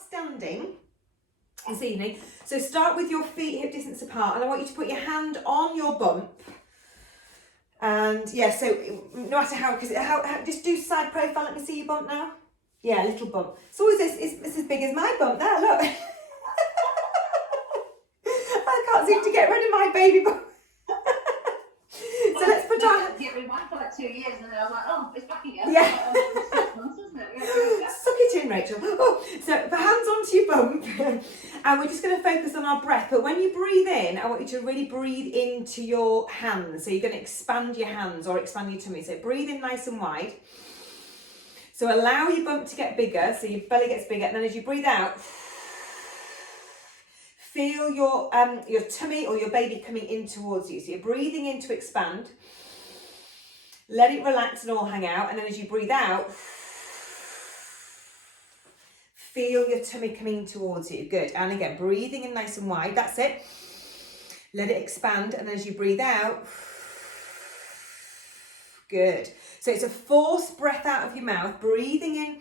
standing this evening. So start with your feet hip distance apart, and I want you to put your hand on your bump. And yeah, so no matter how, because just do side profile. Let me see your bump now. Yeah, little bump. It's always it's as big as my bump there, look. I can't seem to get rid of my baby bump. So let's put our... Get rid of mine for like 2 years, and then I was like, oh, it's back again. Yeah. It's 6 months, isn't it? Yeah. Suck it in, Rachel. Oh, so the hands onto your bump, and we're just going to focus on our breath. But when you breathe in, I want you to really breathe into your hands. So you're going to expand your hands or expand your tummy. So breathe in nice and wide. So allow your bump to get bigger, so your belly gets bigger, and then as you breathe out, feel your tummy or your baby coming in towards you. So you're breathing in to expand. Let it relax and all hang out, and then as you breathe out, feel your tummy coming towards you. Good. And again, breathing in nice and wide. That's it. Let it expand, and as you breathe out, good. So it's a forced breath out of your mouth, breathing in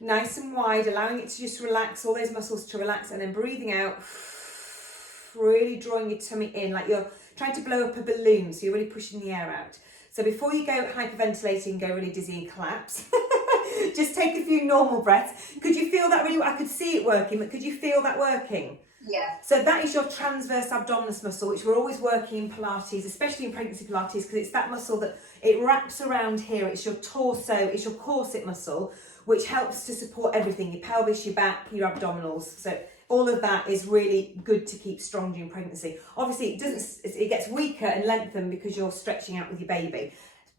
nice and wide, allowing it to just relax, all those muscles to relax, and then breathing out, really drawing your tummy in like you're trying to blow up a balloon, so you're really pushing the air out. So before you go hyperventilating, go really dizzy and collapse, just take a few normal breaths. Could you feel that really? I could see it working, but could you feel that working? Yeah. So that is your transverse abdominis muscle, which we're always working in Pilates, especially in pregnancy Pilates, because it's that muscle that it wraps around here. It's your torso, it's your corset muscle, which helps to support everything, your pelvis, your back, your abdominals. So all of that is really good to keep strong during pregnancy. Obviously, it gets weaker and lengthened because you're stretching out with your baby.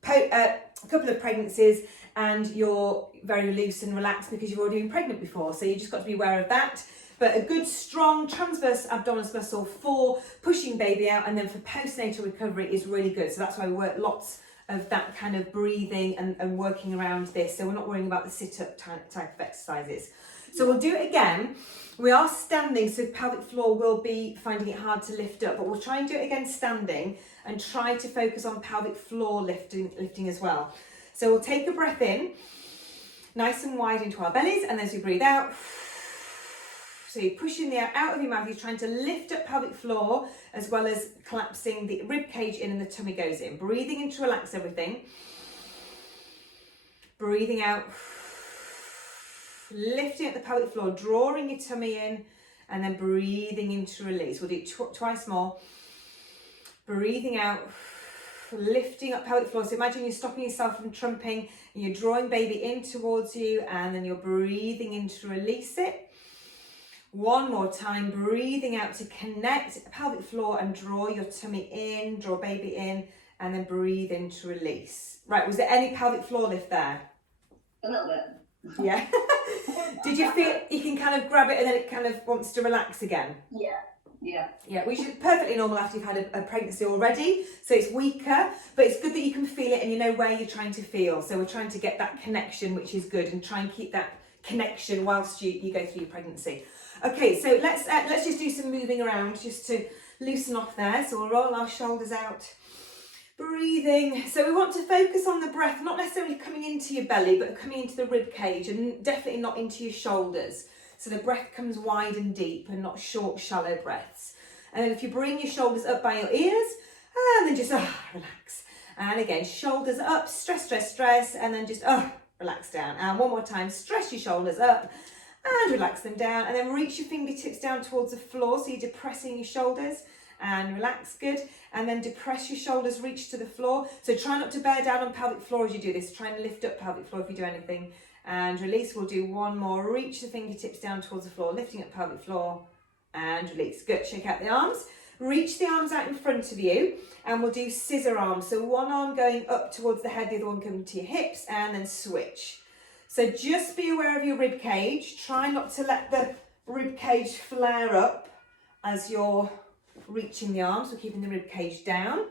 A couple of pregnancies and you're very loose and relaxed because you've already been pregnant before. So you just got to be aware of that. But a good strong transverse abdominis muscle for pushing baby out, and then for postnatal recovery is really good. So that's why we work lots of that kind of breathing and working around this. So we're not worrying about the sit-up type of exercises. So we'll do it again. We are standing, so pelvic floor will be finding it hard to lift up, but we'll try and do it again standing and try to focus on pelvic floor lifting as well. So we'll take a breath in, nice and wide into our bellies, and as we breathe out, so you're pushing the air out of your mouth, you're trying to lift up pelvic floor as well as collapsing the rib cage in and the tummy goes in. Breathing in to relax everything. Breathing out. Lifting up the pelvic floor, drawing your tummy in, and then breathing in to release. We'll do it twice more. Breathing out. Lifting up pelvic floor. So imagine you're stopping yourself from trumping and you're drawing baby in towards you, and then you're breathing in to release it. One more time, breathing out to connect pelvic floor and draw your tummy in, draw baby in, and then breathe in to release. Right, was there any pelvic floor lift there? A little bit. Yeah. Did you feel you can kind of grab it and then it kind of wants to relax again? Yeah. Yeah. Yeah, which is perfectly normal after you've had a pregnancy already. So it's weaker, but it's good that you can feel it and you know where you're trying to feel. So we're trying to get that connection, which is good, and try and keep that connection whilst you go through your pregnancy. Okay, so let's just do some moving around just to loosen off there. So we'll roll our shoulders out, breathing. So we want to focus on the breath, not necessarily coming into your belly, but coming into the rib cage, and definitely not into your shoulders. So the breath comes wide and deep and not short, shallow breaths. And then if you bring your shoulders up by your ears, and then just relax. And again, shoulders up, stress, stress, stress, and then just relax down. And one more time, stress your shoulders up and relax them down, and then reach your fingertips down towards the floor, so you're depressing your shoulders and relax, good, and then depress your shoulders, reach to the floor. So try not to bear down on pelvic floor as you do this. Try and lift up pelvic floor if you do anything, and release. We'll do one more. Reach the fingertips down towards the floor, lifting up pelvic floor, and release. Good. Shake out the arms. Reach the arms out in front of you, and we'll do scissor arms. So one arm going up towards the head, the other one coming to your hips, and then switch. So just be aware of your rib cage. Try not to let the rib cage flare up as you're reaching the arms. We're keeping the rib cage down.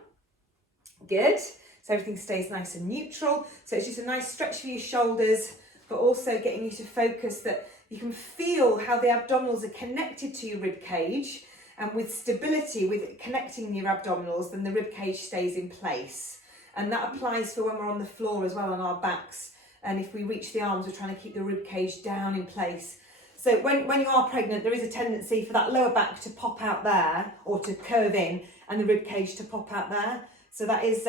Good. So everything stays nice and neutral. So it's just a nice stretch for your shoulders, but also getting you to focus that you can feel how the abdominals are connected to your rib cage, and with stability, with connecting your abdominals, then the rib cage stays in place. And that applies for when we're on the floor as well, on our backs. And if we reach the arms, we're trying to keep the rib cage down in place. So when you are pregnant, there is a tendency for that lower back to pop out there or to curve in, and the rib cage to pop out there. So that is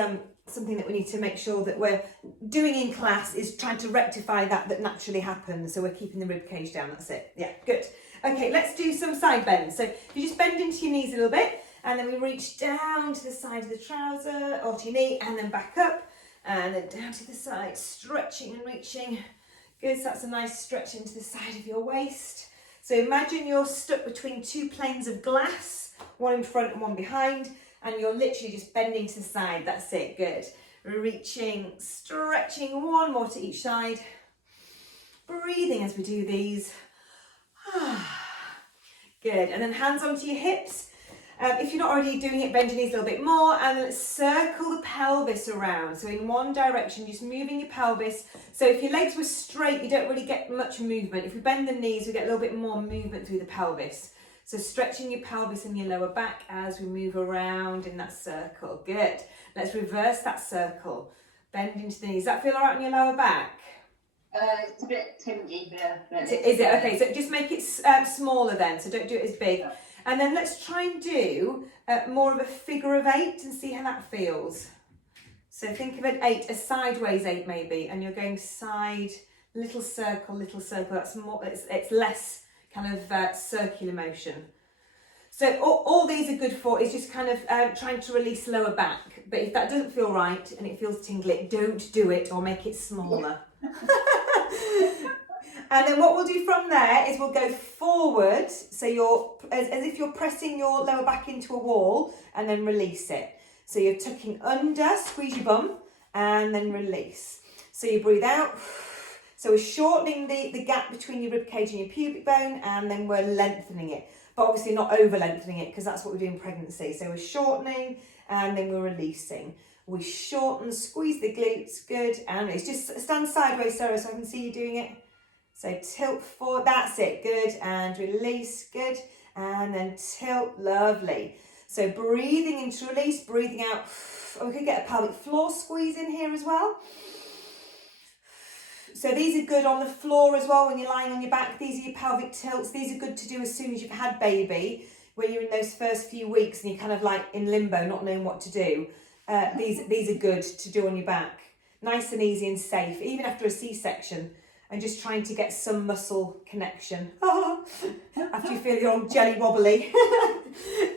something that we need to make sure that we're doing in class, is trying to rectify that naturally happens. So we're keeping the rib cage down. That's it. Yeah, good. Okay, let's do some side bends. So you just bend into your knees a little bit, and then we reach down to the side of the trouser or to your knee, and then back up, and then down to the side, stretching and reaching. Good, so that's a nice stretch into the side of your waist. So imagine you're stuck between two planes of glass, one in front and one behind, and you're literally just bending to the side. That's it, good. Reaching, stretching, one more to each side. Breathing as we do these. Good, and then hands onto your hips. If you're not already doing it, bend your knees a little bit more, and then circle the pelvis around. So in one direction, just moving your pelvis. So if your legs were straight, you don't really get much movement. If we bend the knees, we get a little bit more movement through the pelvis. So stretching your pelvis and your lower back as we move around in that circle. Good. Let's reverse that circle. Bend into the knees. Does that feel all right on your lower back? It's a bit tingy, but Is it? Okay, so just make it smaller then, so don't do it as big. Yeah. And then let's try and do more of a figure of 8 and see how that feels. So think of an 8, a sideways 8 maybe, and you're going side, little circle, that's more, it's less kind of circular motion. So all these are good for is just kind of trying to release lower back. But if that doesn't feel right and it feels tingly, don't do it or make it smaller. And then what we'll do from there is we'll go forward, so you're as if you're pressing your lower back into a wall, and then release it. So you're tucking under, squeeze your bum, and then release. So you breathe out. So we're shortening the gap between your rib cage and your pubic bone, and then we're lengthening it. But obviously not over lengthening it, because that's what we do in pregnancy. So we're shortening, and then we're releasing. We shorten, squeeze the glutes, good, and release. Just stand sideways, Sarah, so I can see you doing it. So tilt forward, that's it, good, and release, good, and then tilt, lovely. So breathing into release, breathing out, and we could get a pelvic floor squeeze in here as well. So these are good on the floor as well when you're lying on your back. These are your pelvic tilts. These are good to do as soon as you've had baby, where you're in those first few weeks and you're kind of like in limbo, not knowing what to do. These are good to do on your back. Nice and easy and safe, even after a C-section. And just trying to get some muscle connection. After you feel you're all jelly wobbly.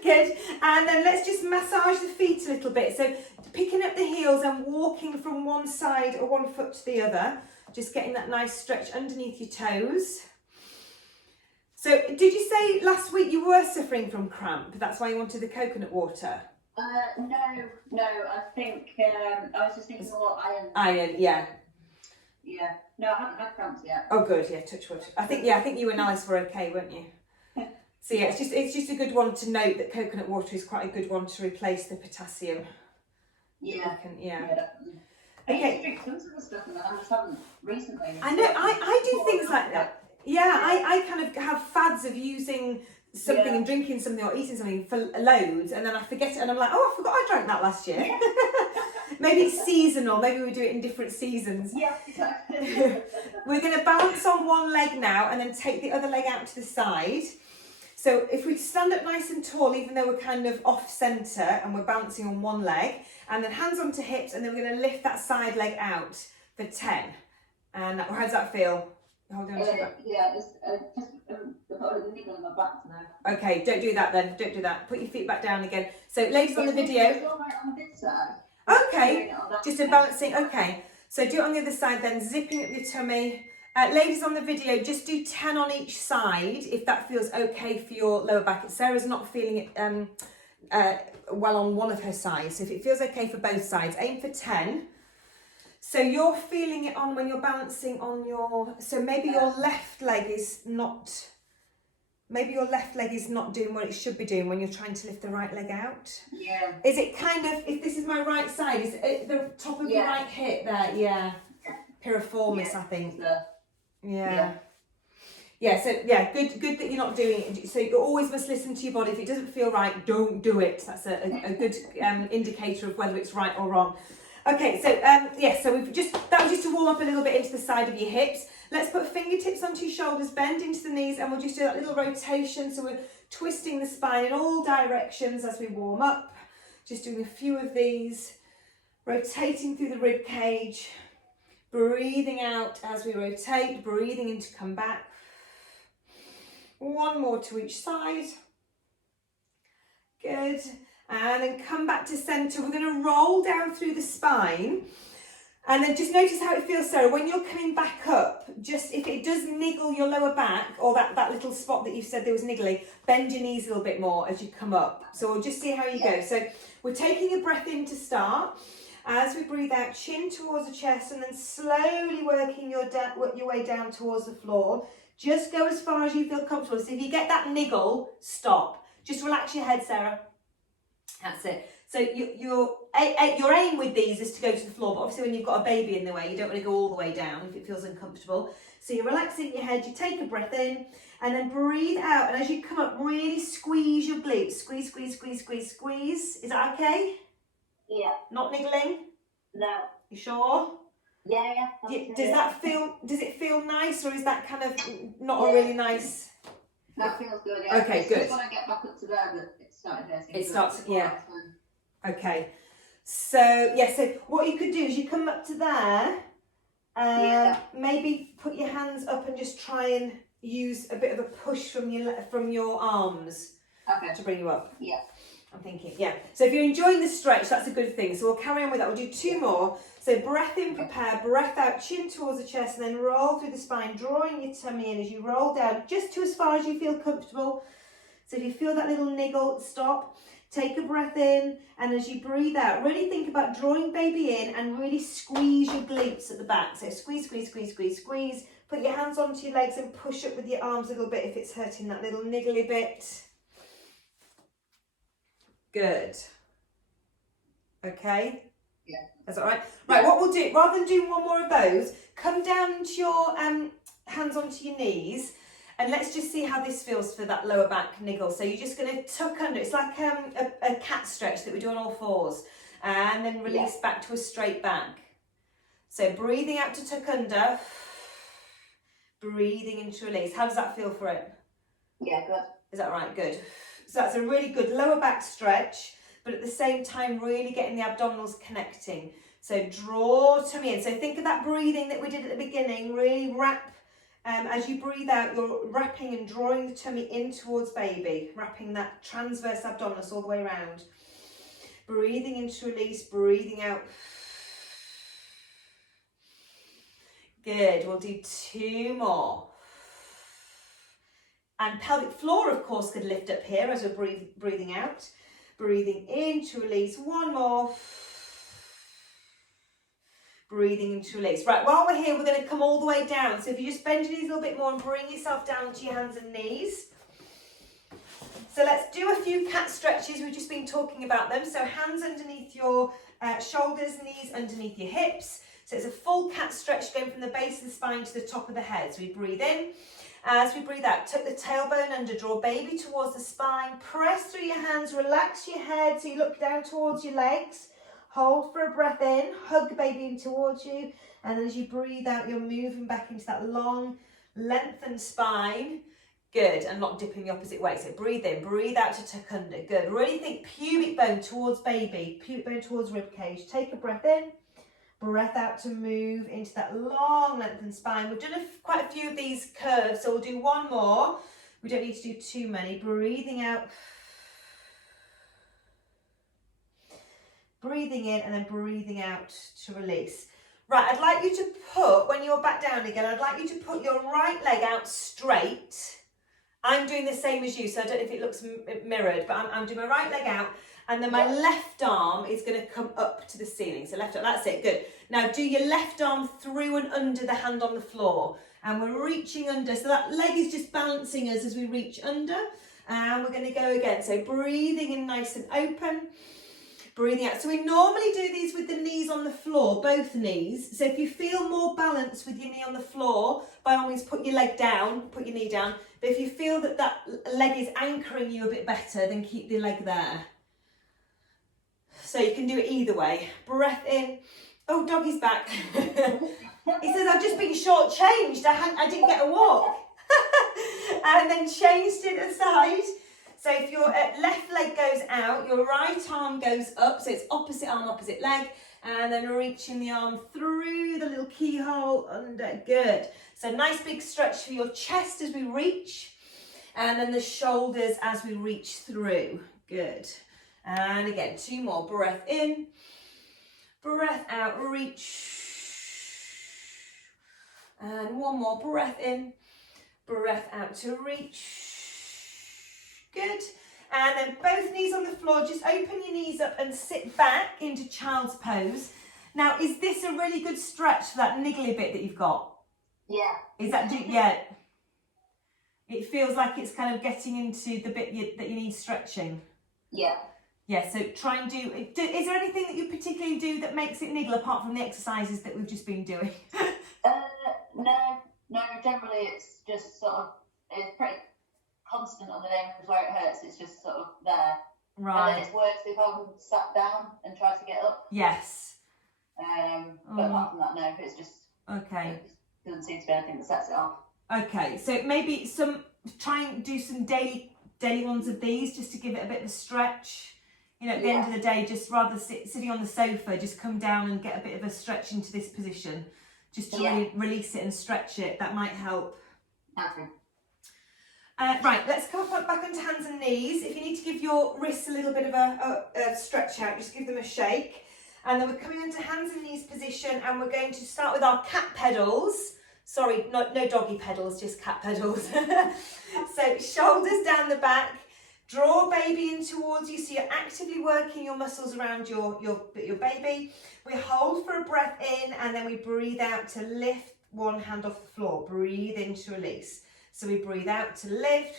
Good. And then let's just massage the feet a little bit. So picking up the heels and walking from one side or one foot to the other. Just getting that nice stretch underneath your toes. So did you say last week you were suffering from cramp? That's why you wanted the coconut water? No, I think I was just thinking more iron. Iron, yeah. Yeah. No, I haven't had cramps yet. Oh, good. Yeah, touch wood. I think you and Alice were okay, weren't you? So yeah, it's just a good one to note that coconut water is quite a good one to replace the potassium. Yeah. Yeah. Definitely. I used to drink tons of the stuff and I just haven't recently. I know. I do things like that. Yeah, I kind of have fads of using something and drinking something or eating something for loads, and then I forget it, and I'm like, oh, I forgot I drank that last year. Maybe it's seasonal. Maybe we do it in different seasons. Yeah, exactly. We're going to balance on one leg now, and then take the other leg out to the side. So if we stand up nice and tall, even though we're kind of off centre and we're balancing on one leg, and then hands onto hips, and then we're going to lift that side leg out for 10. And how does that feel? Holding on to your back. Yeah, it's just the needle in my back now. Okay, don't do that then. Don't do that. Put your feet back down again. So ladies on the video. It's all right on this side. Okay, just a balancing. Okay, so do it on the other side then, zipping up your tummy. Ladies on the video, just do 10 on each side if that feels okay for your lower back. Sarah's not feeling it well on one of her sides, so if it feels okay for both sides, aim for 10. So you're feeling it on when you're balancing on your, so maybe your left leg is not, doing what it should be doing when you're trying to lift the right leg out. Yeah. Is it kind of, if this is my right side, is it the top of your right hip there? Yeah. Piriformis, I think. Yeah. So yeah, good that you're not doing it. So you always must listen to your body. If it doesn't feel right, don't do it. That's a good indicator of whether it's right or wrong. Okay, so so that was just to warm up a little bit into the side of your hips. Let's put fingertips onto your shoulders, bend into the knees, and we'll just do that little rotation. So we're twisting the spine in all directions as we warm up. Just doing a few of these, rotating through the rib cage, breathing out as we rotate, breathing in to come back. One more to each side. Good. And then come back to center. We're going to roll down through the spine. And then just notice how it feels, Sarah. When you're coming back up, just if it does niggle your lower back, or that little spot that you said there was niggly, bend your knees a little bit more as you come up. So we'll just see how you go. So we're taking a breath in to start. As we breathe out, chin towards the chest, and then slowly working your way down towards the floor. Just go as far as you feel comfortable. So if you get that niggle, stop. Just relax your head, Sarah. That's it. So your aim with these is to go to the floor, but obviously when you've got a baby in the way, you don't want to go all the way down if it feels uncomfortable. So you're relaxing your head, you take a breath in, and then breathe out. And as you come up, really squeeze your glutes. Squeeze, squeeze, squeeze, squeeze, squeeze. Is that okay? Yeah. Not niggling? No. You sure? Yeah. Does it feel nice, or is that kind of not a really nice? That feels good, yeah. Okay, it's good. Just when I get back up to bed, it started hurting. It starts, yeah. Okay. So what you could do is you come up to there, maybe put your hands up and just try and use a bit of a push from your arms to bring you up. Yeah. I'm thinking, yeah. So if you're enjoying the stretch, that's a good thing. So we'll carry on with that. We'll do 2 more. So breath in, prepare, breath out, chin towards the chest, and then roll through the spine, drawing your tummy in as you roll down, just to as far as you feel comfortable. So if you feel that little niggle, stop. Take a breath in, and as you breathe out, really think about drawing baby in and really squeeze your glutes at the back. So squeeze, squeeze, squeeze, squeeze, squeeze. Put your hands onto your legs and push up with your arms a little bit if it's hurting that little niggly bit. Good. Okay? Yeah. That's all right? Right, what we'll do, rather than doing one more of those, come down into your hands onto your knees, and let's just see how this feels for that lower back niggle. So you're just going to tuck under. It's like a cat stretch that we do on all fours. And then release back to a straight back. So breathing out to tuck under. Breathing in to release. How does that feel for it? Yeah, good. Is that right? Good. So that's a really good lower back stretch, but at the same time really getting the abdominals connecting. So draw tummy in. So think of that breathing that we did at the beginning. Really wrap. As you breathe out, you're wrapping and drawing the tummy in towards baby, wrapping that transverse abdominis all the way around. Breathing in to release, breathing out. Good, we'll do 2 more. And pelvic floor, of course, could lift up here as we're breathing out. Breathing in to release, 1 more. Breathing into release. Right, while we're here, we're going to come all the way down. So if you just bend your knees a little bit more and bring yourself down to your hands and knees. So let's do a few cat stretches. We've just been talking about them. So hands underneath your shoulders, knees underneath your hips. So it's a full cat stretch going from the base of the spine to the top of the head. So we breathe in. As we breathe out, tuck the tailbone under, draw baby towards the spine. Press through your hands, relax your head so you look down towards your legs. Hold for a breath in, hug baby in towards you, and as you breathe out, you're moving back into that long, lengthened spine. Good, and not dipping the opposite way. So breathe in, breathe out to tuck under. Good, really think pubic bone towards baby, pubic bone towards rib cage. Take a breath in, breath out to move into that long, lengthened spine. We've done quite a few of these curves, so we'll do 1 more. We don't need to do too many. Breathing out. Breathing in and then breathing out to release. Right, I'd like you to put, when you're back down again, I'd like you to put your right leg out straight. I'm doing the same as you, so I don't know if it looks mirrored, but I'm doing my right leg out, and then my left arm is going to come up to the ceiling. So left arm, that's it, good. Now do your left arm through and under the hand on the floor, and we're reaching under, so that leg is just balancing us as we reach under, and we're going to go again. So breathing in nice and open. Breathing out. So we normally do these with the knees on the floor, both knees. So if you feel more balance with your knee on the floor, by all means put your leg down, put your knee down. But if you feel that that leg is anchoring you a bit better, then keep the leg there. So you can do it either way. Breath in. Oh, doggy's back. He says, I've just been shortchanged. I didn't get a walk. And then change to the side. So if your left leg goes out, your right arm goes up. So it's opposite arm, opposite leg. And then reaching the arm through the little keyhole under. Good. So nice big stretch for your chest as we reach. And then the shoulders as we reach through. Good. And again, 2 more. Breath in. Breath out. Reach. And 1 more. Breath in. Breath out to reach. Good. And then both knees on the floor. Just open your knees up and sit back into child's pose. Now, is this a really good stretch for that niggly bit that you've got? Yeah. Is that, yeah. It feels like it's kind of getting into the bit that you need stretching. Yeah. Yeah, so try and do, is there anything that you particularly do that makes it niggle apart from the exercises that we've just been doing? No, generally it's just sort of, it's pretty constant on the day because where it hurts, it's just sort of there. Right. And then it's worse if I'm sat down and try to get up. Yes. But apart from that, no, it's just, okay. It doesn't seem to be anything that sets it off. Okay, so maybe try and do some daily ones of these just to give it a bit of a stretch. You know, at the end of the day, just rather sitting on the sofa, just come down and get a bit of a stretch into this position. Just to really release it and stretch it. That might help. Okay. Right, let's come back onto hands and knees. If you need to give your wrists a little bit of a stretch out, just give them a shake. And then we're coming into hands and knees position, and we're going to start with our cat pedals. Sorry, no doggy pedals, just cat pedals. So shoulders down the back, draw baby in towards you, so you're actively working your muscles around your baby. We hold for a breath in, and then we breathe out to lift one hand off the floor. Breathe in to release. So we breathe out to lift,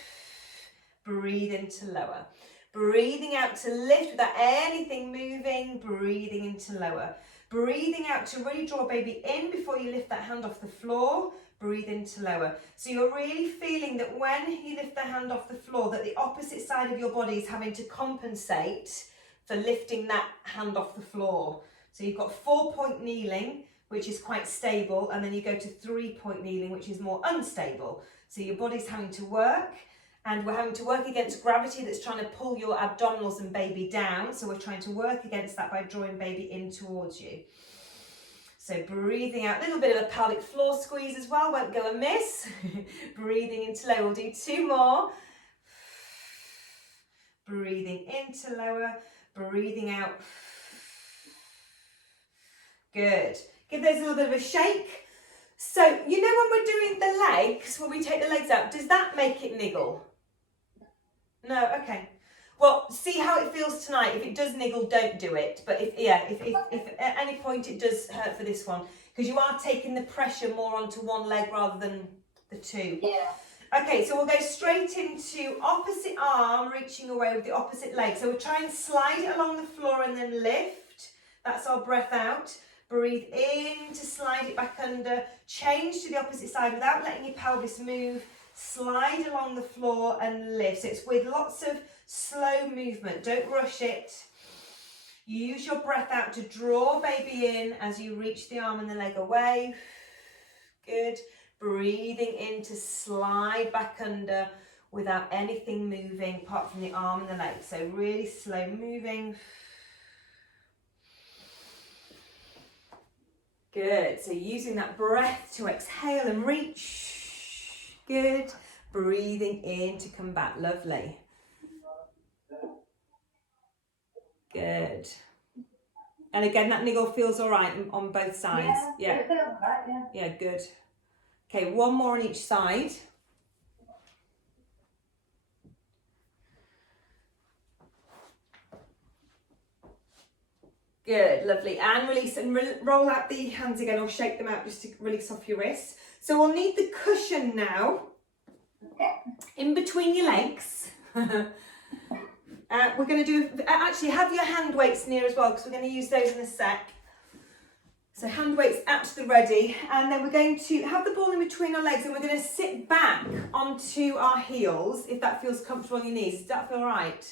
breathe in to lower. Breathing out to lift without anything moving, breathing in to lower. Breathing out to really draw baby in before you lift that hand off the floor. Breathe in to lower. So you're really feeling that when you lift the hand off the floor, that the opposite side of your body is having to compensate for lifting that hand off the floor. So you've got 4-point kneeling, which is quite stable, and then you go to 3-point kneeling, which is more unstable. So your body's having to work, and we're having to work against gravity that's trying to pull your abdominals and baby down. So we're trying to work against that by drawing baby in towards you. So breathing out, a little bit of a pelvic floor squeeze as well, won't go amiss. Breathing into lower, we'll do 2 more. Breathing into lower, breathing out. Good. Give those a little bit of a shake. So, you know when we're doing the legs, when we take the legs out, does that make it niggle? No, okay. Well, see how it feels tonight. If it does niggle, don't do it. But if at any point it does hurt for this one, because you are taking the pressure more onto one leg rather than the 2. Yeah. Okay, so we'll go straight into opposite arm, reaching away with the opposite leg. So we'll try and slide it along the floor and then lift. That's our breath out. Breathe in to slide it back under. Change to the opposite side without letting your pelvis move. Slide along the floor and lift. So it's with lots of slow movement. Don't rush it. Use your breath out to draw baby in as you reach the arm and the leg away. Good. Breathing in to slide back under without anything moving apart from the arm and the leg. So really slow moving. Good. So using that breath to exhale and reach. Good. Breathing in to come back. Lovely. Good. And again, that niggle feels all right on both sides. Yeah. It feels all right, yeah. Yeah, good. Okay, 1 more on each side. Good, lovely. And release and roll out the hands again, or shake them out just to release off your wrists. So we'll need the cushion now in between your legs. We're going to do, actually have your hand weights near as well, because we're going to use those in a sec. So hand weights at the ready, and then we're going to have the ball in between our legs, and we're going to sit back onto our heels, if that feels comfortable on your knees. Does that feel right?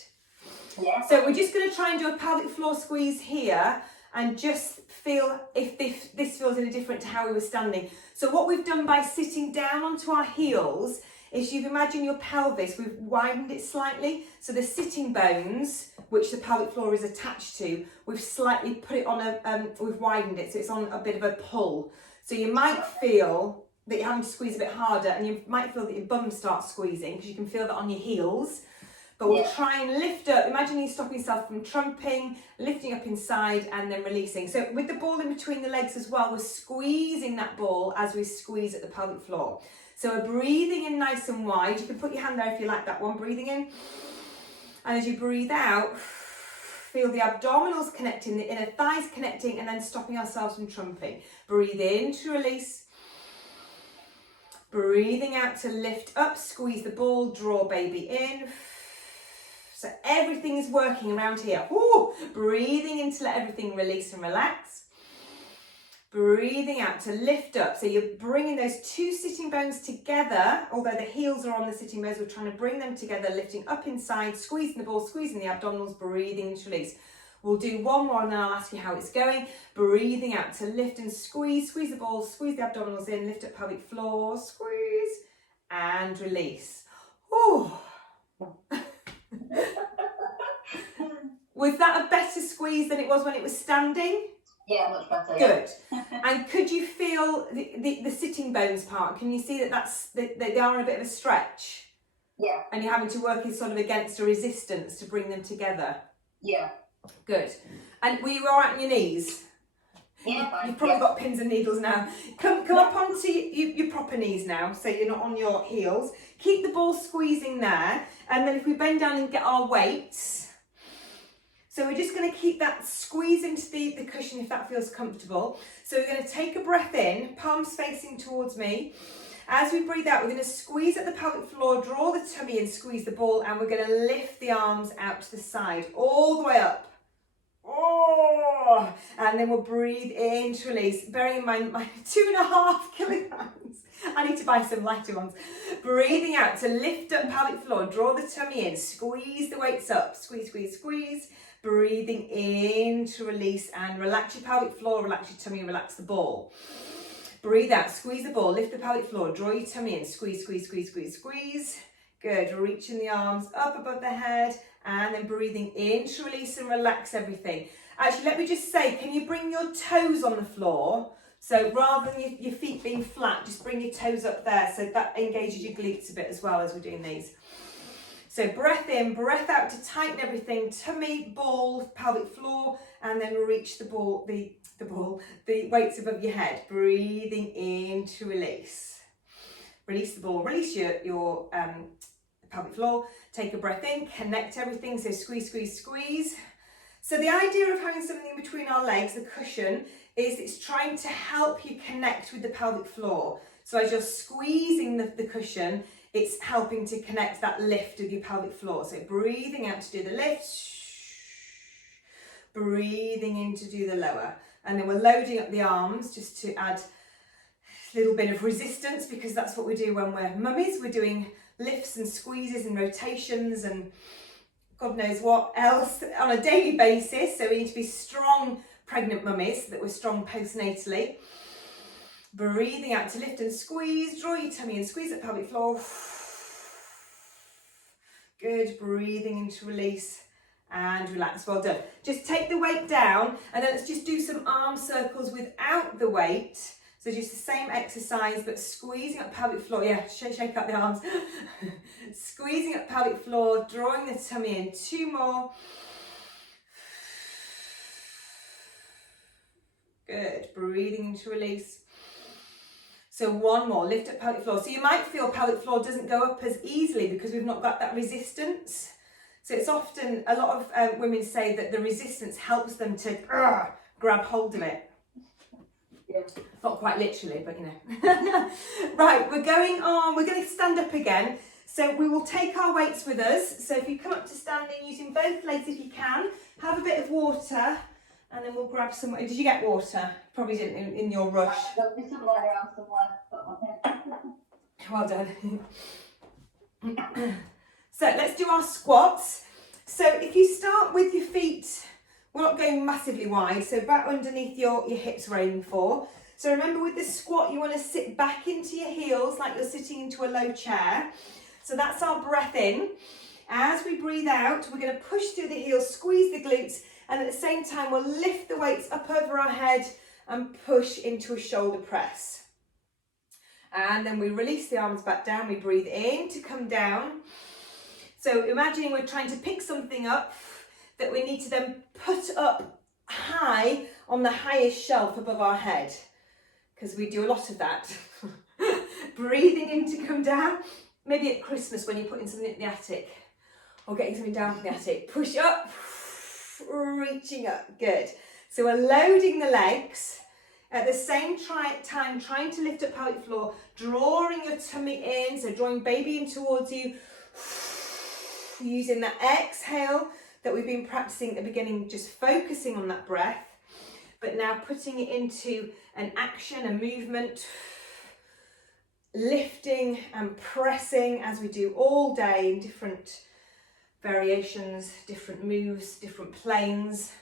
Yeah. So we're just going to try and do a pelvic floor squeeze here, and just feel if this feels any different to how we were standing. So what we've done by sitting down onto our heels is you've imagined your pelvis, we've widened it slightly. So the sitting bones, which the pelvic floor is attached to, we've slightly put it on we've widened it, so it's on a bit of a pull. So you might feel that you're having to squeeze a bit harder, and you might feel that your bum starts squeezing because you can feel that on your heels. But we'll try and lift up. Imagine you stopping yourself from trumping, lifting up inside and then releasing. So with the ball in between the legs as well, we're squeezing that ball as we squeeze at the pelvic floor. So we're breathing in nice and wide. You can put your hand there if you like that one. Breathing in. And as you breathe out, feel the abdominals connecting, the inner thighs connecting, and then stopping ourselves from trumping. Breathe in to release. Breathing out to lift up, squeeze the ball, draw baby in. So everything is working around here. Ooh, breathing in to let everything release and relax. Breathing out to lift up. So you're bringing those two sitting bones together. Although the heels are on the sitting bones, we're trying to bring them together, lifting up inside, squeezing the ball, squeezing the abdominals, breathing in to release. We'll do one more and then I'll ask you how it's going. Breathing out to lift and squeeze. Squeeze the ball, squeeze the abdominals in, lift up pelvic floor, squeeze and release. Ooh. Was that a better squeeze than it was when it was standing? Yeah, much better. Good. And could you feel the sitting bones part? Can you see that they are a bit of a stretch? Yeah. And you're having to work sort of against a resistance to bring them together? Yeah. Good. And were you all right on your knees? Yeah, fine. You've probably got pins and needles now. Come up onto your proper knees now, so you're not on your heels. Keep the ball squeezing there. And then if we bend down and get our weights. So we're just going to keep that squeeze into the cushion if that feels comfortable. So we're going to take a breath in, palms facing towards me. As we breathe out, we're going to squeeze at the pelvic floor, draw the tummy in, squeeze the ball, and we're going to lift the arms out to the side, all the way up. Oh, and then we'll breathe in to release, bearing in mind my 2.5 kilograms. I need to buy some lighter ones. Breathing out to lift up pelvic floor, draw the tummy in, squeeze the weights up, squeeze, squeeze, squeeze. Breathing in to release and relax your pelvic floor, relax your tummy, relax the ball. Breathe out, squeeze the ball, lift the pelvic floor, draw your tummy in, squeeze, squeeze, squeeze, squeeze, squeeze. Good, reaching the arms up above the head and then breathing in to release and relax everything. Actually, let me just say, can you bring your toes on the floor? So rather than your feet being flat, just bring your toes up there so that engages your glutes a bit as well as we're doing these. So breath in, breath out to tighten everything, tummy, ball, pelvic floor, and then reach the weights above your head. Breathing in to release. Release the ball, release your pelvic floor. Take a breath in, connect everything. So squeeze, squeeze, squeeze. So the idea of having something in between our legs, the cushion, is it's trying to help you connect with the pelvic floor. So as you're squeezing the cushion, it's helping to connect that lift of your pelvic floor. So breathing out to do the lift, breathing in to do the lower. And then we're loading up the arms just to add a little bit of resistance, because that's what we do when we're mummies. We're doing lifts and squeezes and rotations and God knows what else on a daily basis. So we need to be strong pregnant mummies so that we're strong postnatally. Breathing out to lift and squeeze, draw your tummy and squeeze the pelvic floor. Good, breathing into release and relax, well done. Just take the weight down and then let's just do some arm circles without the weight. So just the same exercise but squeezing up pelvic floor, yeah, shake out the arms. Squeezing up pelvic floor, drawing the tummy in, 2 more. Good, breathing into release. So 1 more, lift up pelvic floor. So you might feel pelvic floor doesn't go up as easily because we've not got that resistance. So it's often, a lot of women say that the resistance helps them to grab hold of it. Yeah. Not quite literally, but you know. Right, we're going to stand up again. So we will take our weights with us. So if you come up to standing using both legs if you can, have a bit of water. And then we'll grab some. Did you get water? Probably didn't in your rush. There'll be some lying around somewhere. Well done. So let's do our squats. So if you start with your feet we're not going massively wide, so back underneath your hips we're aiming for. So remember with the squat, you want to sit back into your heels like you're sitting into a low chair. So that's our breath in. As we breathe out, we're going to push through the heels, squeeze the glutes, and at the same time, we'll lift the weights up over our head and push into a shoulder press. And then we release the arms back down. We breathe in to come down. So imagining we're trying to pick something up that we need to then put up high on the highest shelf above our head, because we do a lot of that. Breathing in to come down. Maybe at Christmas when you're putting something in the attic or getting something down from the attic. Push up, reaching up. Good. So we're loading the legs. At the same time, trying to lift up pelvic floor, drawing your tummy in, so drawing baby in towards you, using that exhale that we've been practicing at the beginning, just focusing on that breath, but now putting it into an action, a movement, lifting and pressing as we do all day in different variations, different moves, different planes.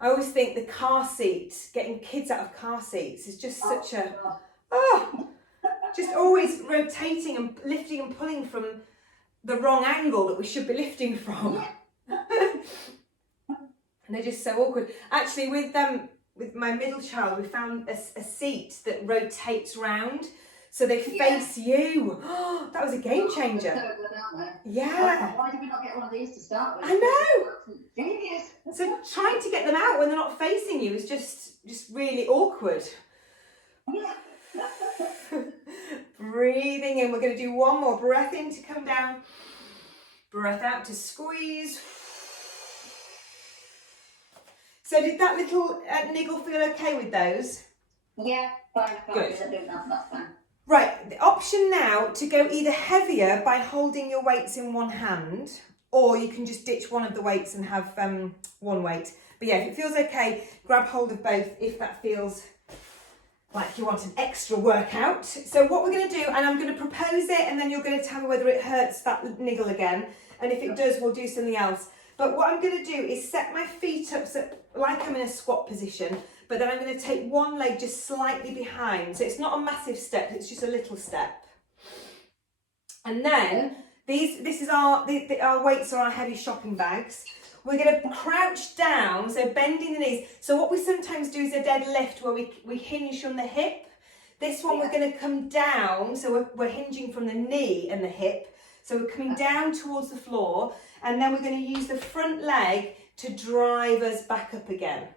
I always think the car seat, getting kids out of car seats is just such a, just always rotating and lifting and pulling from the wrong angle that we should be lifting from. And they're just so awkward. Actually, with my middle child, we found a seat that rotates round, so they face you. Oh, that was a game changer. So good, aren't they? Yeah. Why did we not get one of these to start with? I know. Genius. So trying to get them out when they're not facing you is just really awkward. Yeah. Breathing in. We're going to do one more. Breath in to come down. Breath out to squeeze. So did that little niggle feel okay with those? Yeah, fine. Good. That's fine. Right, the option now to go either heavier by holding your weights in one hand, or you can just ditch one of the weights and have one weight. But yeah, if it feels okay, grab hold of both if that feels like you want an extra workout. So what we're going to do, and I'm going to propose it, and then you're going to tell me whether it hurts that niggle again. And if it does, we'll do something else. But what I'm going to do is set my feet up so, like I'm in a squat position, but then I'm going to take one leg just slightly behind. So it's not a massive step, it's just a little step. And then this is our weights are our heavy shopping bags. We're going to crouch down, so bending the knees. So what we sometimes do is a deadlift where we hinge from the hip. This one we're going to come down, so we're hinging from the knee and the hip. So we're coming down towards the floor, and then we're going to use the front leg to drive us back up again.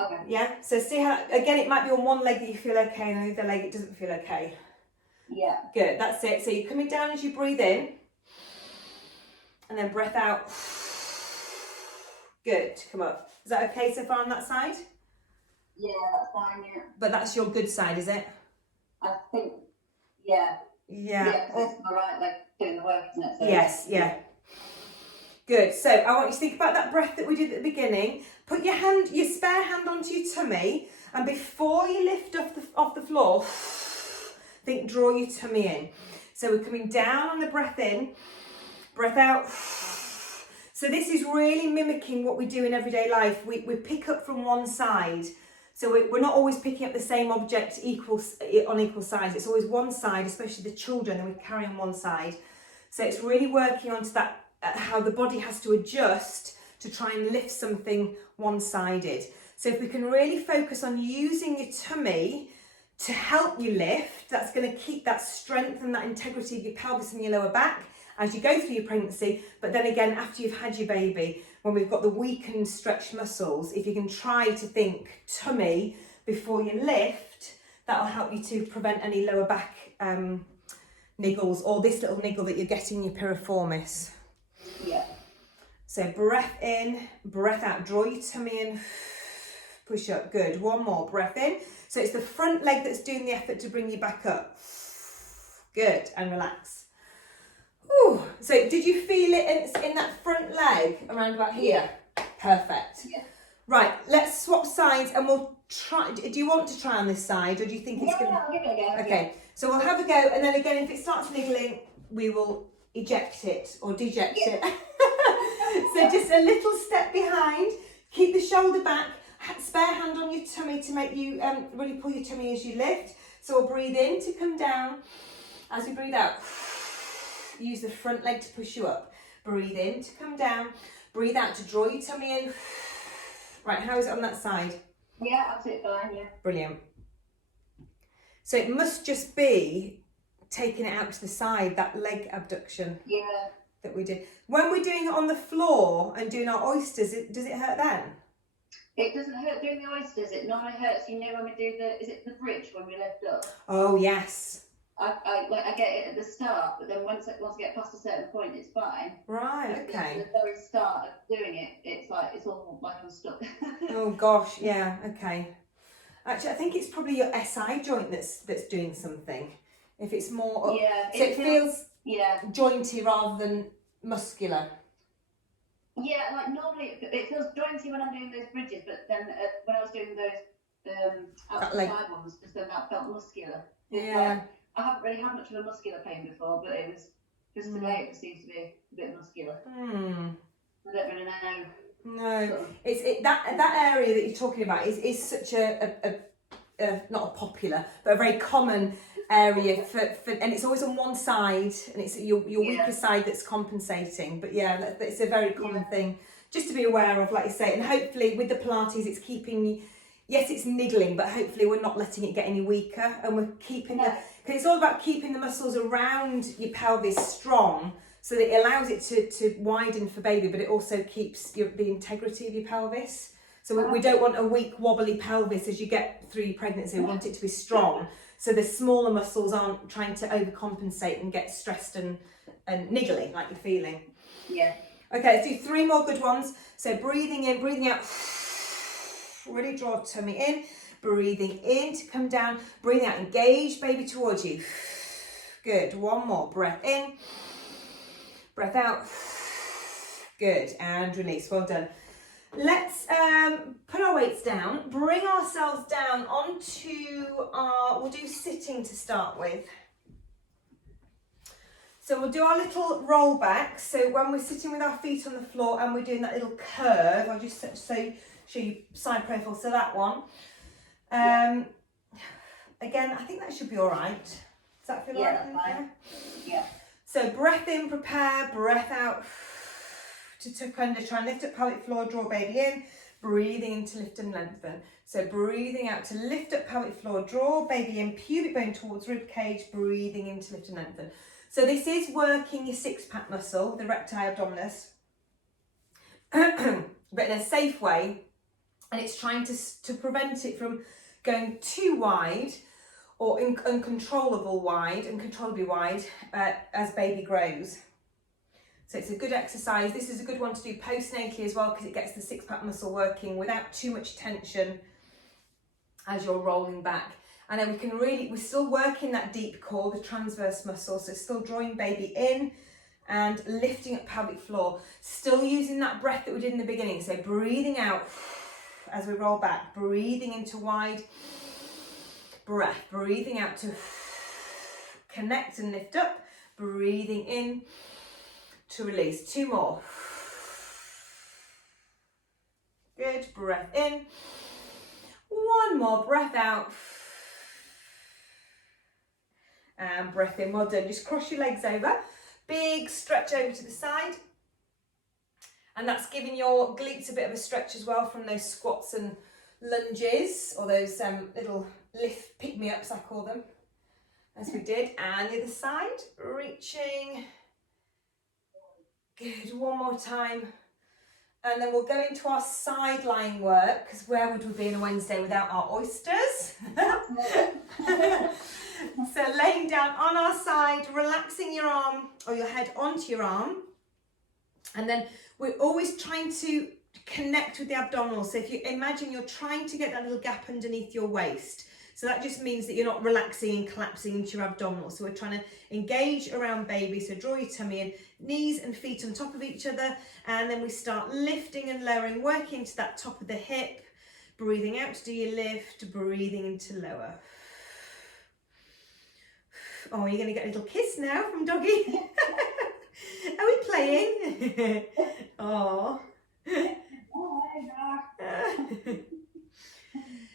Okay. Yeah, so see how, again, it might be on one leg that you feel okay and the other leg it doesn't feel okay. Yeah. Good, that's it. So you're coming down as you breathe in, and then breath out. Good, come up. Is that okay so far on that side? Yeah, that's fine, yeah. But that's your good side, is it? I think, yeah. Yeah. Yeah, because it's my right leg doing the work, isn't it? So Yes, yeah. Good, so I want you to think about that breath that we did at the beginning. Put your spare hand onto your tummy, and before you lift off the floor, draw your tummy in. So we're coming down on the breath in, breath out. So this is really mimicking what we do in everyday life. We pick up from one side. So we're not always picking up the same object on equal sides. It's always one side, especially the children, and we carry on one side. So it's really working onto that, how the body has to adjust to try and lift something one-sided. So if we can really focus on using your tummy to help you lift, that's going to keep that strength and that integrity of your pelvis and your lower back as you go through your pregnancy. But then again, after you've had your baby, when we've got the weakened, stretched muscles, if you can try to think tummy before you lift, that'll help you to prevent any lower back niggles, or this little niggle that you're getting, your piriformis. Yeah. So breath in, breath out, draw your tummy in, push up. Good, one more, breath in. So it's the front leg that's doing the effort to bring you back up. Good, and relax. Whew. So did you feel it in that front leg around about here? Yeah. Perfect. Yeah. Right, let's swap sides and we'll try. Do you want to try on this side, or do you think it's going to... I'll give it a go. Okay, so we'll have a go, and then again, if it starts niggling, we will eject it or deject it. So just a little step behind, Keep the shoulder back, spare hand on your tummy to make you really pull your tummy as you lift. So we'll breathe in to come down. As we breathe out, use the front leg to push you up. Breathe in to come down. Breathe out to draw your tummy in. Right, how is it on that side? Yeah, absolutely fine, yeah. Brilliant. So it must just be taking it out to the side, that leg abduction. Yeah. That we did. When we're doing it on the floor and doing our oysters, does it hurt then? It doesn't hurt doing the oysters. It normally hurts, you know, when we do is it the bridge when we lift up? Oh, yes. I get it at the start, but then once I get past a certain point, it's fine. Right, But okay. at the very start of doing it, it's all like I'm stuck. Oh gosh, yeah, okay. Actually, I think it's probably your SI joint that's doing something. If it's more up, yeah, so it feels yeah, jointy rather than muscular. Yeah, like normally it feels jointy when I'm doing those bridges, but then when I was doing those outside ones, just then that felt muscular. Yeah. Like, I haven't really had much of a muscular pain before, but it was just today it just seems to be a bit muscular. I don't really know. No, that area that you're talking about is such a not a popular, but a very common area for and it's always on one side, and it's your weaker side that's compensating. But yeah, it's a very common thing just to be aware of, like you say. And hopefully with the Pilates, it's keeping. Yes, it's niggling, but hopefully we're not letting it get any weaker, and we're keeping because it's all about keeping the muscles around your pelvis strong, so that it allows it to widen for baby, but it also keeps the integrity of your pelvis. So we don't want a weak, wobbly pelvis as you get through your pregnancy. We want it to be strong, so the smaller muscles aren't trying to overcompensate and get stressed and niggly like you're feeling. Yeah. Okay, let's do 3 more good ones. So breathing in, breathing out. Really draw tummy in. Breathing in to come down. Breathing out, engage baby towards you. Good. 1 more. Breath in. Breath out. Good. And release. Well done. Let's put our weights down. Bring ourselves down onto we'll do sitting to start with. So we'll do our little roll back. So when we're sitting with our feet on the floor and we're doing that little curve, I'll just show you side profile. So that one. Again, I think that should be all right. Does that feel all right? That's fine. Yeah. So breath in, prepare, breath out to tuck under, try and lift up pelvic floor, draw baby in, breathing in to lift and lengthen. So breathing out to lift up pelvic floor, draw baby in, pubic bone towards rib cage, breathing in to lift and lengthen. So this is working your 6-pack muscle, the recti abdominis, but in a safe way, and it's trying to prevent it from going too wide or uncontrollably wide as baby grows. So it's a good exercise. This is a good one to do postnatally as well, because it gets the 6-pack muscle working without too much tension as you're rolling back. And then we're still working that deep core, the transverse muscle, so still drawing baby in and lifting up pelvic floor. Still using that breath that we did in the beginning. So breathing out as we roll back, breathing into wide breath, breathing out to connect and lift up, breathing in to release. 2 more. Good, breath in. 1 more, breath out. And breath in. Well done. Just cross your legs over. Big stretch over to the side. And that's giving your glutes a bit of a stretch as well from those squats and lunges, or those little lift pick-me-ups, I call them, as we did. And the other side, reaching. Good, 1 more time. And then we'll go into our side lying work, because where would we be on a Wednesday without our oysters? So laying down on our side, relaxing your arm or your head onto your arm. And then we're always trying to connect with the abdominals. So if you imagine you're trying to get that little gap underneath your waist. So that just means that you're not relaxing and collapsing into your abdominals. So we're trying to engage around baby. So draw your tummy in, knees and feet on top of each other. And then we start lifting and lowering, working into that top of the hip. Breathing out to do your lift, breathing into lower. Oh, you're going to get a little kiss now from Doggy. Are we playing? Oh. Oh my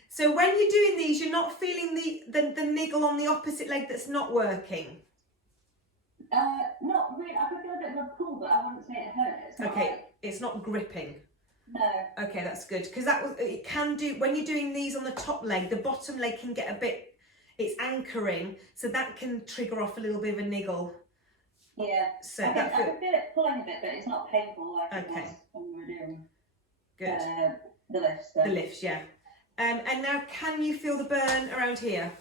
So when you're doing these, you're not feeling the niggle on the opposite leg that's not working? Not really. I could feel a bit of a pull, but I wouldn't say it hurts. Okay, it's not gripping. No. Okay, that's good, because it can do, when you're doing these on the top leg, the bottom leg can get a bit, it's anchoring, so that can trigger off a little bit of a niggle. Yeah. So I can feel it pulling a bit, but it's not painful like it was when we were doing the lifts. So. The lifts, yeah. And now, can you feel the burn around here?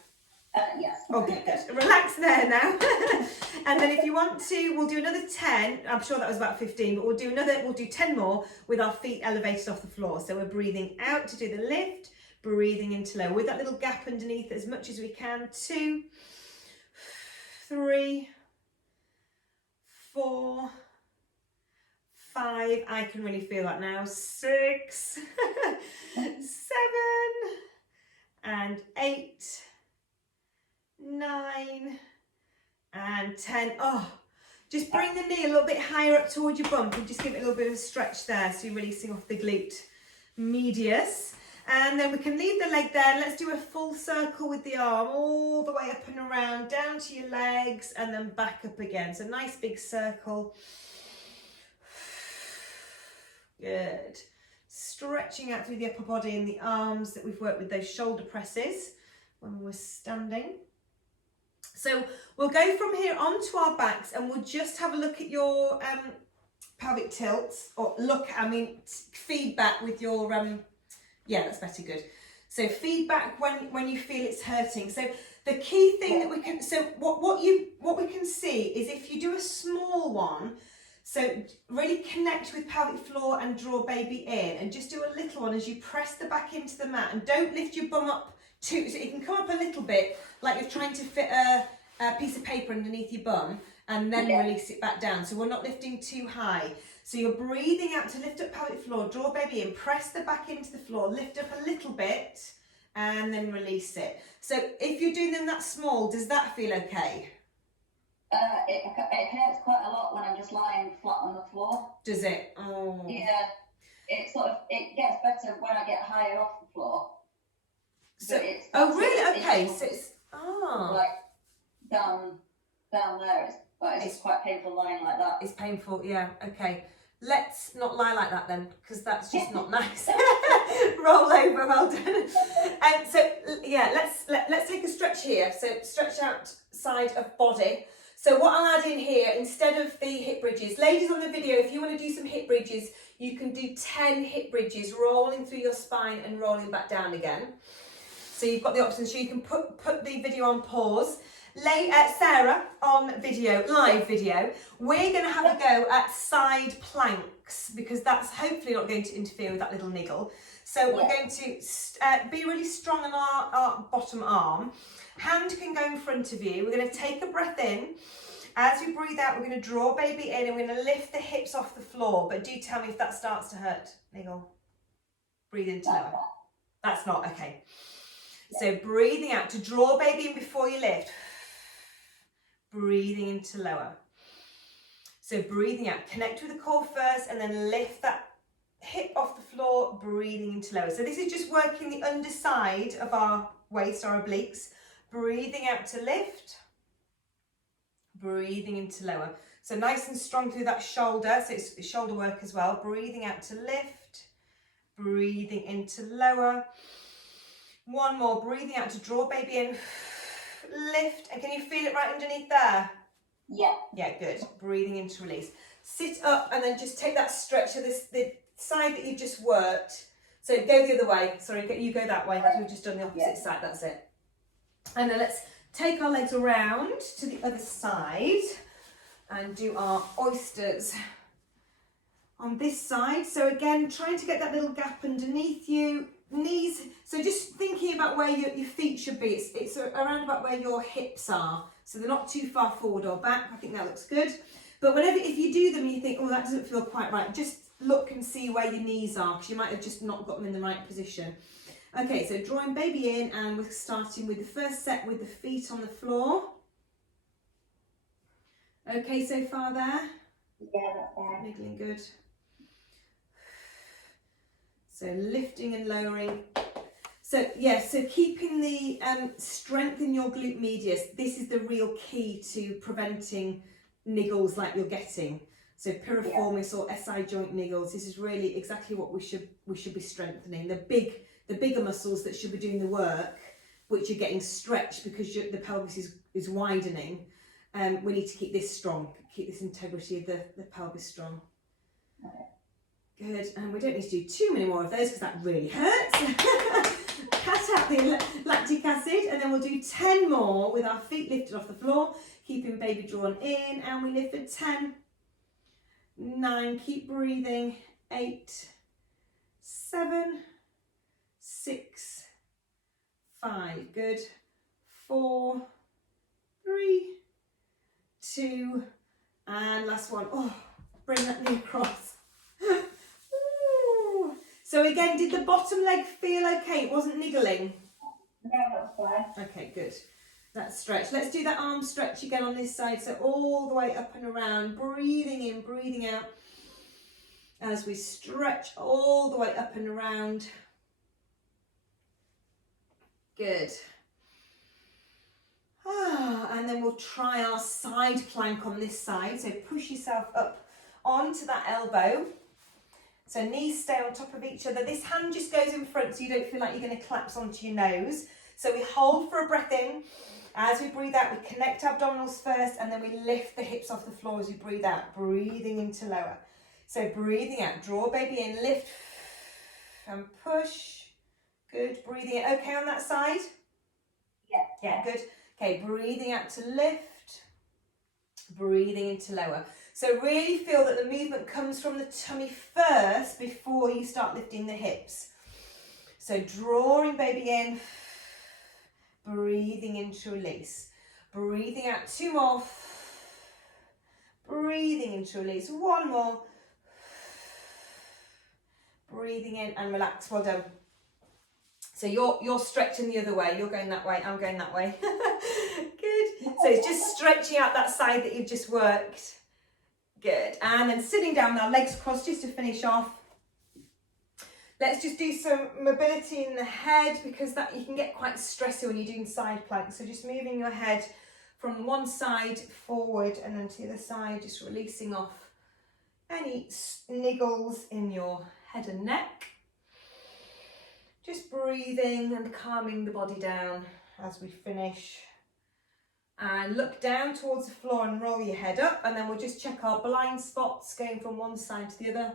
Yes. Oh, good. Relax there now. And then if you want to, we'll do another 10. I'm sure that was about 15, but we'll do 10 more with our feet elevated off the floor. So we're breathing out to do the lift, breathing into low with that little gap underneath as much as we can. 2, 3, 4, 5. I can really feel that now. 6, 7, and 8, 9, and 10. Oh, just bring the knee a little bit higher up towards your bump and just give it a little bit of a stretch there, so you're releasing off the glute medius. And then we can leave the leg there. Let's do a full circle with the arm all the way up and around, down to your legs, and then back up again. So nice big circle. Good. Stretching out through the upper body and the arms that we've worked with those shoulder presses when we're standing. So we'll go from here onto our backs, and we'll just have a look at your pelvic tilts, or feedback with your, yeah, that's better, good. So feedback when you feel it's hurting. So the key thing that we can, so what we can see is if you do a small one, so really connect with pelvic floor and draw baby in, and just do a little one as you press the back into the mat, and don't lift your bum up too, so it can come up a little bit like you're trying to fit a piece of paper underneath your bum, and then release it back down. So we're not lifting too high. So you're breathing out to lift up pelvic floor, draw baby in, press the back into the floor, lift up a little bit, and then release it. So if you're doing them that small, does that feel okay? It hurts quite a lot when I'm just lying flat on the floor. Does it? Oh. Yeah. It gets better when I get higher off the floor. So really? Okay. So it's like down there. It's quite painful lying like that. It's painful. Yeah. Okay. Let's not lie like that then, because that's just not nice. Roll over. Well done. And so yeah, let's take a stretch here. So stretch out side of body. So what I'll add in here, instead of the hip bridges, ladies on the video, if you want to do some hip bridges, you can do 10 hip bridges, rolling through your spine and rolling back down again. So you've got the option, so you can put the video on pause. Sarah, on video, live video, we're going to have a go at side planks, because that's hopefully not going to interfere with that little niggle. So we're going to be really strong on our bottom arm. Hand can go in front of you. We're going to take a breath in. As we breathe out, we're going to draw baby in, and we're going to lift the hips off the floor. But do tell me if that starts to hurt. Niggle. Breathe into lower. That's not, okay. So breathing out to draw baby in before you lift. Breathing into lower. So breathing out, connect with the core first, and then lift that hip off the floor, breathing into lower. So this is just working the underside of our waist, our obliques. Breathing out to lift, breathing into lower. So nice and strong through that shoulder, so it's shoulder work as well. Breathing out to lift, breathing into lower. One more, breathing out to draw baby in, lift, and can you feel it right underneath there? Yeah. Yeah, good. Breathing into release. Sit up and then just take that stretch of the side that you've just worked. So go the other way. Sorry, you go that way, because we've just done the opposite side. That's it. And then let's take our legs around to the other side and do our oysters on this side. So again, trying to get that little gap underneath you. Knees, so just thinking about where your feet should be. It's around about where your hips are. So they're not too far forward or back. I think that looks good. But if you do them and you think, oh, that doesn't feel quite right, just look and see where your knees are, because you might have just not got them in the right position. Okay, so drawing baby in, and we're starting with the first set with the feet on the floor. Okay, so far there? Yeah, that's fine. Niggling good. So lifting and lowering. So yeah, so keeping the strength in your glute medius. This is the real key to preventing niggles like you're getting. So piriformis or SI joint niggles. This is really exactly what we should be strengthening. The bigger muscles that should be doing the work, which are getting stretched because the pelvis is widening. We need to keep this strong, keep this integrity of the pelvis strong. Good, and we don't need to do too many more of those because that really hurts. Cut out the lactic acid, and then we'll do 10 more with our feet lifted off the floor, keeping baby drawn in, and we lift for 10, 9, keep breathing, 8, 7, 6, 5, good, 4, 3, 2, and last one. Oh, bring that knee across. Ooh. So again, did the bottom leg feel okay? It wasn't niggling? No, that's fine. Okay, good. That's stretch. Let's do that arm stretch again on this side. So all the way up and around, breathing in, breathing out. As we stretch all the way up and around. Good. And then we'll try our side plank on this side. So push yourself up onto that elbow. So knees stay on top of each other. This hand just goes in front so you don't feel like you're going to collapse onto your nose. So we hold for a breath in. As we breathe out, we connect abdominals first, and then we lift the hips off the floor as we breathe out, breathing into lower. So breathing out, draw baby in, lift and push. Good, breathing in. Okay on that side? Yeah, good. Okay, breathing out to lift, breathing into lower. So really feel that the movement comes from the tummy first before you start lifting the hips. So drawing baby in, breathing in to release. Breathing out, 2 more. Breathing in to release, 1 more. Breathing in and relax, well done. So you're stretching the other way, you're going that way, I'm going that way. Good. So it's just stretching out that side that you've just worked. Good. And then sitting down with our legs crossed just to finish off. Let's just do some mobility in the head, because that you can get quite stressy when you're doing side planks. So just moving your head from one side forward and then to the other side, just releasing off any niggles in your head and neck. Just breathing and calming the body down as we finish. And look down towards the floor and roll your head up, and then we'll just check our blind spots going from one side to the other.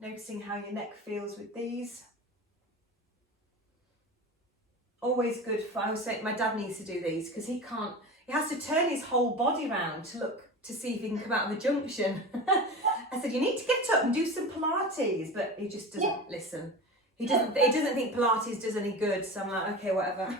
Noticing how your neck feels with these. Always good for, I was saying, my dad needs to do these because he has to turn his whole body around to look to see if he can come out of the junction. I said, you need to get up and do some Pilates, but he just doesn't listen. He doesn't think Pilates does any good, so I'm like, okay, whatever.